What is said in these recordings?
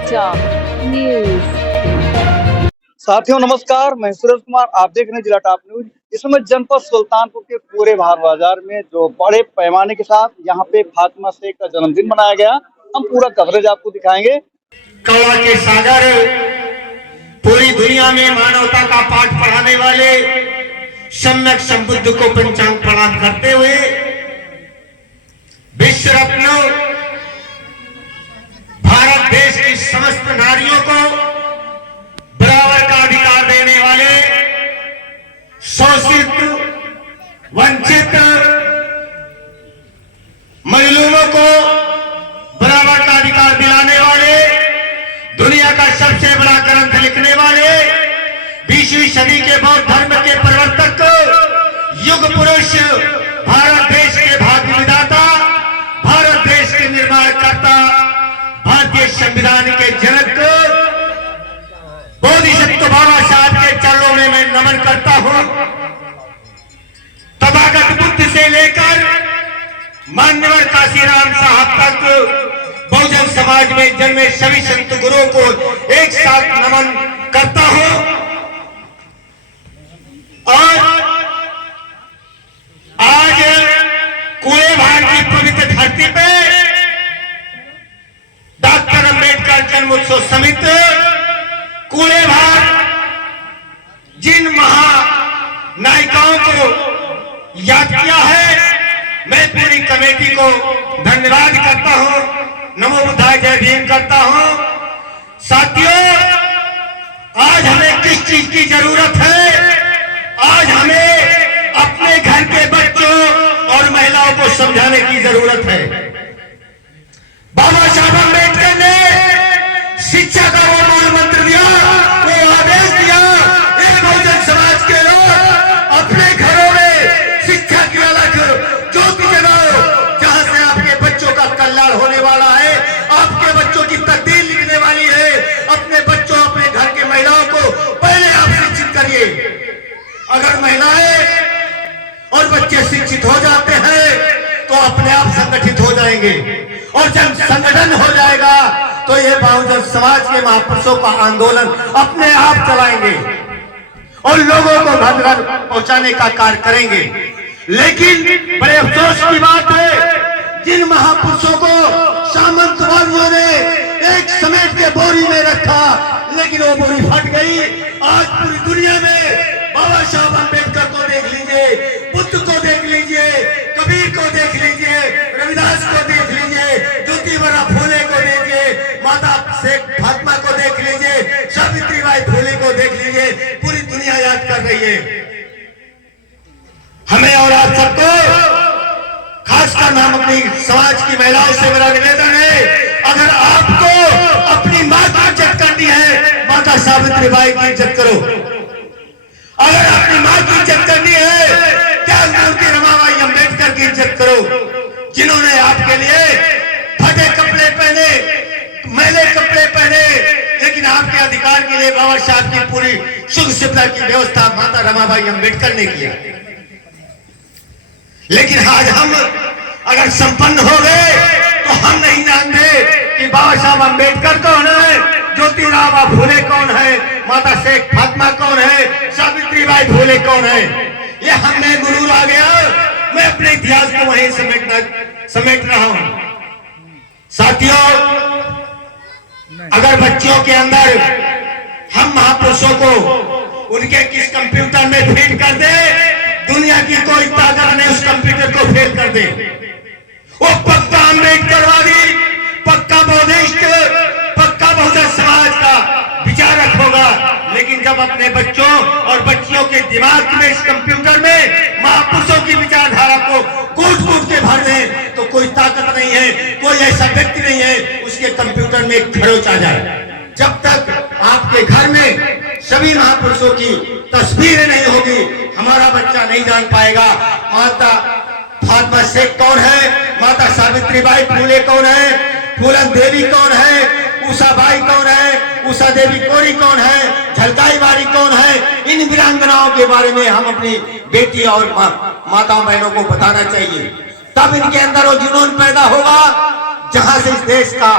समाचार न्यूज। साथियों नमस्कार, मैं सूरज कुमार, आप देख रहे हैं जिला टॉप न्यूज। इस समय जनपद सुल्तानपुर के पूरे भार बाजार में जो बड़े पैमाने के साथ यहाँ पे फातिमा शेख का जन्मदिन मनाया गया, हम पूरा कवरेज आपको दिखाएंगे। कला के सागर, पूरी दुनिया में मानवता का पाठ पढ़ाने वाले सम्यक संबुद्ध को पंचांग प्रणाम करते हुए विश्व रत्न भारत देश की समस्त नारियों को बराबर का अधिकार देने वाले, शोषित वंचित मजलूमों को बराबर का अधिकार दिलाने वाले, दुनिया का सबसे बड़ा ग्रंथ लिखने वाले, 20वीं सदी के बौद्ध धर्म के प्रवर्तक, युग पुरुष, भारत देश के भाग्य विधाता, भारत देश के निर्माणकर्ता, भारतीय संविधान के जनक बोधिसत्व बाबा साहब के चरणों में मैं नमन करता हूं। तथागत बुद्ध से लेकर मान्यवर काशीराम साहब तक बहुजन समाज में जन्मे सभी संत गुरुओं को एक साथ नमन करता हूं। और आज कुएभार की पवित्र धरती पे डॉक्टर अंबेडकर जन्म उत्सव समिति कुएभार जिन महानायिकाओं को याद किया है, मैं पूरी कमेटी को धन्यवाद करता हूं, नमो बुद्धाय जय भीम करता हूं। साथियों, आज हमें किस चीज की जरूरत है? आज हमें अपने घर के बच्चों और महिलाओं को समझाने की जरूरत है। बाबा साहब अम्बेडकर ने शिक्षा का वो मूल मंत्र दिया, वो आदेश दिया, एक बहुजन समाज के लोग अपने घरों में शिक्षा की अलग ज्योति जगाओ, जहां से आपके बच्चों का कल्याण होने वाला है, आपके बच्चों की तकदीर लिखने वाली है। अपने बच्चों, अपने घर की महिलाओं को पहले आप शिक्षित करिए। अगर महिलाएं और बच्चे शिक्षित हो जाते हैं तो अपने आप संगठित हो जाएंगे, और जब संगठन हो जाएगा तो ये बहुजन समाज के महापुरुषों का आंदोलन अपने आप चलाएंगे और लोगों को घर घर पहुंचाने का कार्य करेंगे। लेकिन बड़े अफसोस की बात है, जिन महापुरुषों को सामंतवादियों ने एक समेट के बोरी में रखा, लेकिन वो बोरी फट गई। आज पूरी दुनिया में बाबा साहब अम्बेडकर को देख लीजिए, बुद्ध को देख लीजिए, कबीर को देख लीजिए, रविदास को देख लीजिए, ज्योतिबा फूले को देखिए, माता शेख फातिमा को देख लीजिए, सावित्रीबाई फूले को देख लीजिए, पूरी दुनिया याद कर रही है। हमें और आप सबको, खासकर हम अपनी समाज की महिलाओं से मेरा निवेदन है, अगर आपको अपनी मां की इज्जत करनी है, माता सावित्रीबाई की इज्जत करो। अगर अपनी मां की इज्जत करनी है, क्या मूर्ति रमाबाई अम्बेडकर की इज्जत करो, जिन्होंने आपके लिए फटे कपड़े पहने, मैले कपड़े पहने, लेकिन आपके अधिकार के लिए बाबा साहब की पूरी सुख सुविधा की व्यवस्था माता रमाबाई अम्बेडकर ने किया। लेकिन आज हम अगर संपन्न हो गए तो हम नहीं जानते कि बाबा साहब अम्बेडकर कौन है, ज्योतिबा फूले कौन है, माता शेख फातिमा कौन है, सावित्रीबाई फूले कौन है। ये हम में गुरूर आ गया, मैं अपने इतिहास को वहीं समेट रहा हूं। साथियों, अगर बच्चों के अंदर हम महापुरुषों को उनके किस कंप्यूटर में फीड कर दे, दुनिया की कोई ताकत नहीं उस कंप्यूटर को फेल कर दे। वो पक्का अम्बेडकरवादी, पक्का बौद्धिस्ट, पक्का बहुजन समाज का विचारक होगा। लेकिन जब अपने बच्चों और बच्चियों के दिमाग में, इस कंप्यूटर में महापुरुषों की विचारधारा को कूट-कूट के भर दें, तो कोई ताकत नहीं है, कोई ऐसा व्यक्ति नहीं है उसके कंप्यूटर में एक खरोच आ जाए। जब तक आपके घर में सभी महापुरुषों की तस्वीरें नहीं होगी, हमारा बच्चा नहीं जान पाएगा माता फातिमा शेख कौन है, माता सावित्रीबाई फूले कौन है, फूलन देवी कौन है, उषाबाई कौन है, उषा देवी कोरी कौन है, झलकाई बारी कौन है। इन वीरांगनाओं के बारे में हम अपनी बेटी और माताओं बहनों को बताना चाहिए, तब इनके अंदर वो जुनून पैदा होगा, जहां से इस देश का,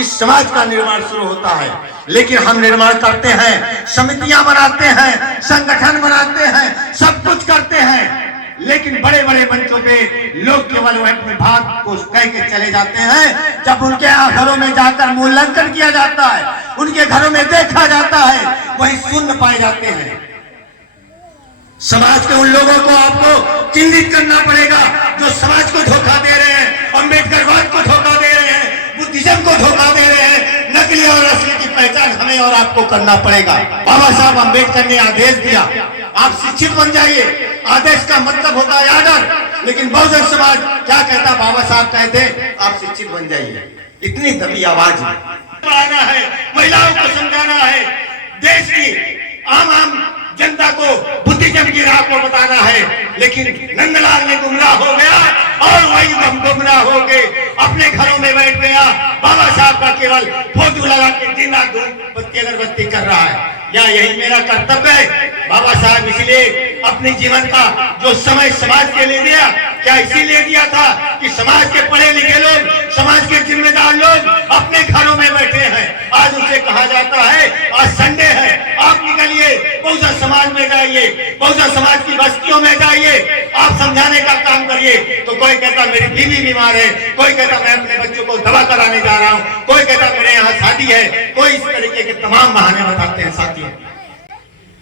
इस समाज का निर्माण शुरू होता है। लेकिन हम निर्माण करते हैं, समितियां बनाते हैं, संगठन बनाते हैं, सब कुछ करते हैं, लेकिन बड़े बड़े मंचों पे लोग केवल अपने भाग को कह के चले जाते हैं। जब उनके घरों में जाकर मूल्यांकन किया जाता है, उनके घरों में देखा जाता है, वही शून्य पाए जाते हैं। समाज के उन लोगों को आपको चिन्हित करना पड़ेगा जो समाज को धोखा दे रहे हैं, अम्बेडकरवाद को धोखा दे रहे हैं, बुद्धिज्म को धोखा दे रहे हैं। नकली और असली की पहचान हमें और आपको करना पड़ेगा। बाबा साहब अम्बेडकर ने आदेश दिया, आप शिक्षित बन जाइए। आदेश का मतलब होता है आदर, लेकिन बहुजन समाज क्या कहता? बाबा साहब कहते आप शिक्षित बन जाइए। इतनी दबी आवाज बढ़ाना है, महिलाओं को समझाना है, देश की आम जनता को बुद्धिज्म की राह को बताना है। लेकिन नंदलाल ने गुमराह हो गया और वही हम गुमराह हो गए, अपने घरों में बैठ गया। बाबा साहब का केवल फोटो लगा के दिन रात धूप बत्ती अगरबत्ती कर रहा है। या यही मेरा कर्तव्य है? बाबा साहब इसलिए अपने जीवन का जो समय समाज के लिए दिया, क्या इसीलिए दिया था कि समाज के पढ़े लिखे लोग, समाज के जिम्मेदार लोग अपने घरों में बैठे हैं। आज उसे कहा जाता है आज संडे है, आप निकलिए, बहुजन समाज में जाइए, बहुजन समाज की बस्तियों में जाइए, आप समझाने का काम करिए। तो कोई कहता मेरी बीवी बीमार है, कोई कहता मैं अपने बच्चों को दवा कराने जा रहा हूँ, कोई कहता मेरे यहाँ शादी है, कोई इस तरीके के तमाम बहाने बताते हैं। साथियों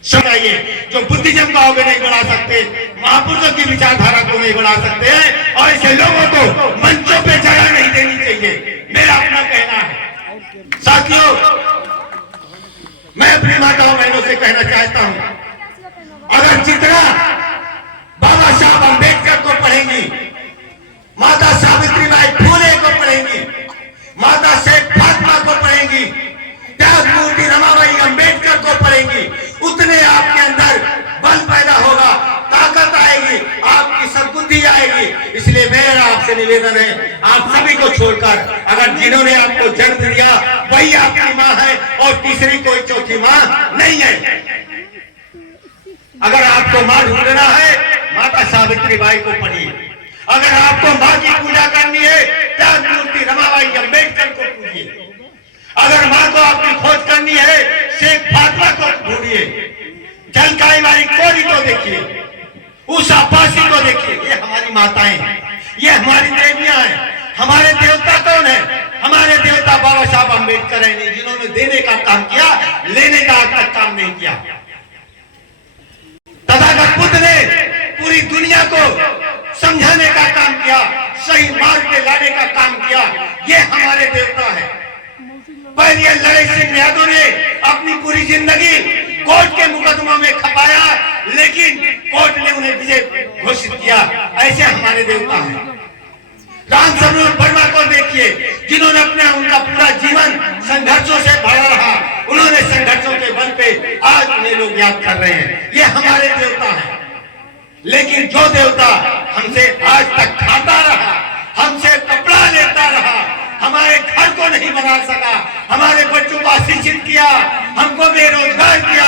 समझाइए, जो बुद्धिज्म का आगे नहीं बढ़ा सकते, महापुरुषों की विचारधारा को नहीं बढ़ा सकते हैं, और ऐसे लोगों को मंचों पे जगह नहीं देनी चाहिए, मेरा अपना कहना है। साथियों, मैं अपनी माताओं बहनों से कहना चाहता हूं, अगर जितना बाबा साहब अम्बेडकर को पढ़ेंगी, माता सावित्रीबाई फुले को पढ़ेंगी, माता शेख फातिमा को पढ़ेंगी, त्याग मूर्ति रमाबाई अम्बेडकर को पढ़ेंगी, उतने आपके अंदर बल पैदा होगा, ताकत आएगी, आपकी सद्बुद्धि आएगी। इसलिए मेरा आपसे निवेदन है, आप सभी को छोड़कर अगर जिन्होंने आपको जन्म दिया वही आपकी माँ है और तीसरी कोई चौथी माँ नहीं है। अगर आपको माँ ढूंढना है, माता सावित्रीबाई को पढ़िए। अगर आपको माँ की पूजा करनी है, त्याग मूर्ति रमाबाई अम्बेडकर को पूजिए। अगर माँ को आपकी खोज करनी है, शेख फातिमा को ढूंढिए, झलकाई वाली कोरी को देखिए, उषा पासी को देखिए। ये हमारी माताएं हैं, ये हमारी देवियां हैं। हमारे देवता कौन है? हमारे देवता बाबा साहब अम्बेडकर हैं, जिन्होंने देने का काम किया, लेने का आज तक काम नहीं किया। तथागत बुद्ध ने पूरी दुनिया को समझाने का काम किया, सही मार्ग पे लाने का काम किया। ये हमारे देवता है। पर ये लड़ाई सिंह यादव ने अपनी पूरी जिंदगी कोर्ट के मुकदमों में खपाया, लेकिन कोर्ट ने उन्हें विजय घोषित किया। ऐसे हमारे देवता हैं। राम स्वरूप वर्मा को देखिए, जिन्होंने अपना उनका पूरा जीवन संघर्षों से भरा रहा, उन्होंने संघर्षों के बल पे आज उन्हें लोग याद कर रहे हैं। ये हमारे देवता हैं। लेकिन जो देवता हमसे आज तक खाता रहा, हमसे कपड़ा लेता रहा, हमारे घर को नहीं बना सका, हमारे बच्चों को अशिक्षित किया, हमको बेरोजगार किया,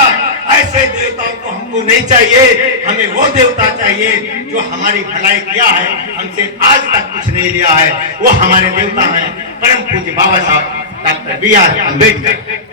ऐसे देवताओं को हमको नहीं चाहिए। हमें वो देवता चाहिए जो हमारी भलाई किया है, हमसे आज तक कुछ नहीं लिया है। वो हमारे देवता हैं परम पूज्य बाबा साहब डॉक्टर बी आर अम्बेडकर।